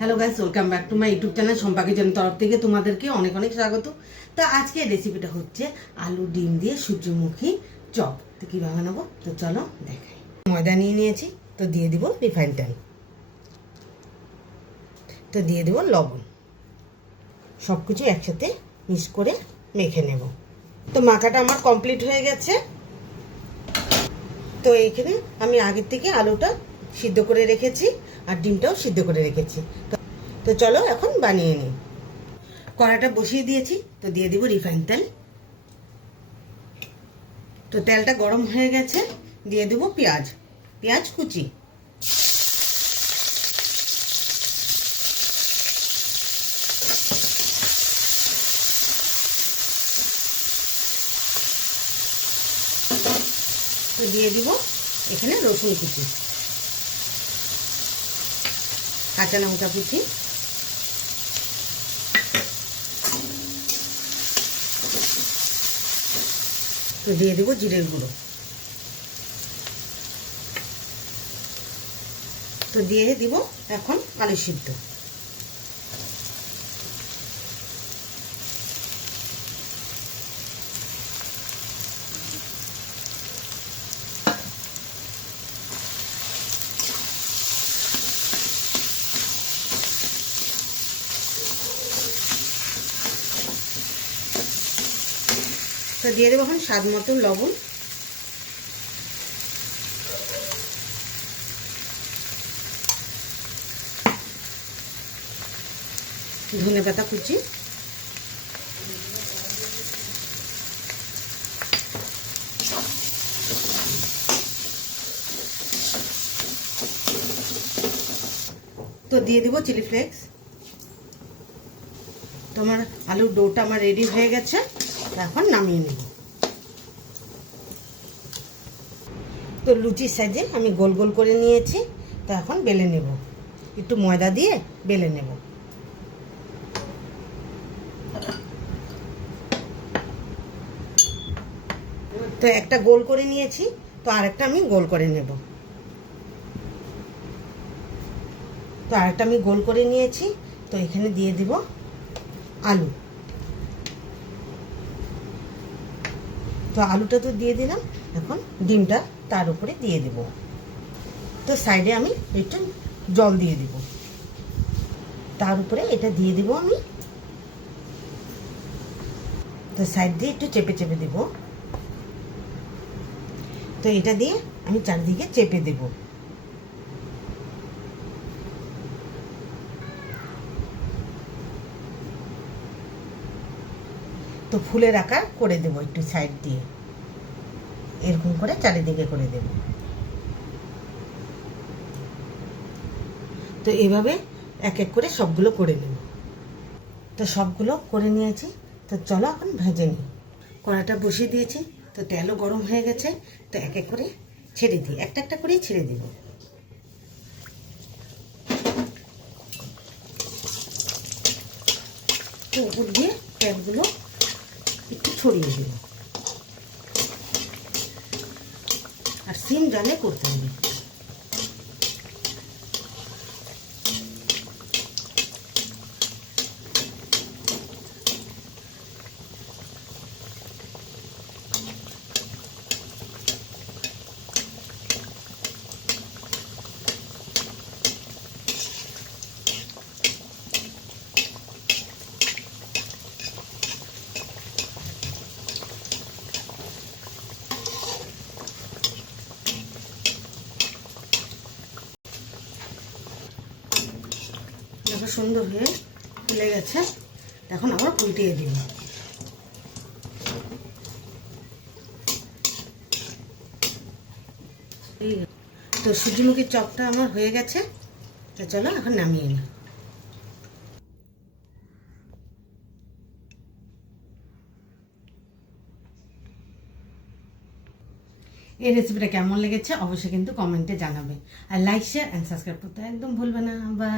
Hello guys, welcome back to my YouTube channel Shampa kitchen তরফ থেকে তোমাদেরকে অনেক অনেক স্বাগত। তো আজকে রেসিপিটা হচ্ছে আলু ডিম দিয়ে সূর্যমুখী চপ। তো কীভাবে বানাবো তো চলো দেখাই। ময়দা নিয়ে নিয়েছি, তো দিয়ে দিব রিফাইন তেল, তো দিয়ে দেবো লবণ, সব কিছু একসাথে মিক্স করে মেখে নেব। তো মাখাটা আমার কমপ্লিট হয়ে গেছে। তো এইখানে আমি আগের থেকে আলুটা সিদ্ধ করে রেখেছি আর ডিমটাও সিদ্ধ করে রেখেছি। তো চলো এখন বানিয়ে নিই। কড়াটা বসিয়ে দিয়েছি, তো দিয়ে দিব রিফাইন তেল। তো তেলটা গরম হয়ে গেছে, দিয়ে দেব পেঁয়াজ কুচি। তো দিয়ে দিব এখানে রসুন কুচি, কাঁচা লঙ্কা কুচি, তো দিয়ে দেবো জিরের গুঁড়ো, তো দিয়ে দিব এখন আলু সিদ্ধ। তো দিয়ে দেবো এখন স্বাদ মতো লবণ, ধনেপাতা কুচি, তো দিয়ে দিব চিলি ফ্লেক্স। তো আমার আলুর ডোটা আমার রেডি হয়ে গেছে, এখন নামিয়ে নেব। তো লুচির সাইজে আমি গোল গোল করে নিয়েছি, তো এখন বেলে নেব, একটু ময়দা দিয়ে বেলে নেব। তো একটা গোল করে নিয়েছি, তো আরেকটা আমি গোল করে নেব। তো আরেকটা আমি গোল করে নিয়েছি, তো এখানে দিয়ে দিব আলু। তো আলুটা তো দিয়ে দিলাম, এখন ডিমটা তার উপরে দিয়ে দেব। তো সাইডে আমি একটু জল দিয়ে দিব, তার উপরে এটা দিয়ে দিব আমি। তো সাইড দিয়ে একটু চেপে চেপে দেব। তো এটা দিয়ে আমি চারদিকে চেপে দেব। তো ফুলের আকার করে দেব একটু সাইড দিয়ে, এরকম করে চারিদিকে করে দেব। তো এভাবে এক এক করে সবগুলো করে নেব। তো সবগুলো করে নিয়েছি, তো চলো এখন ভেজে নিই। কড়াটা বসিয়ে দিয়েছি, তো তেলও গরম হয়ে গেছে, তো এক এক করে ছেড়ে দিই, একটা একটা করেই ছেড়ে দিব। তো উপর দিয়ে তেলগুলো একটু ছড়িয়ে দেব, আর সিম জালে করতে হবে। দেখো সুন্দর হয়ে ফুলে গেছে, এখন আবার উল্টিয়ে দিই। তো সূর্যমুখীর চপটা আমার হয়ে গেছে, তো চলো এখন নামিয়ে নিই। এই রেসিপিটা কেমন লেগেছে অবশ্যই কিন্তু কমেন্টে জানাবে, আর লাইক শেয়ার অ্যান্ড সাবস্ক্রাইব করতে একদম ভুলবে না। বাই।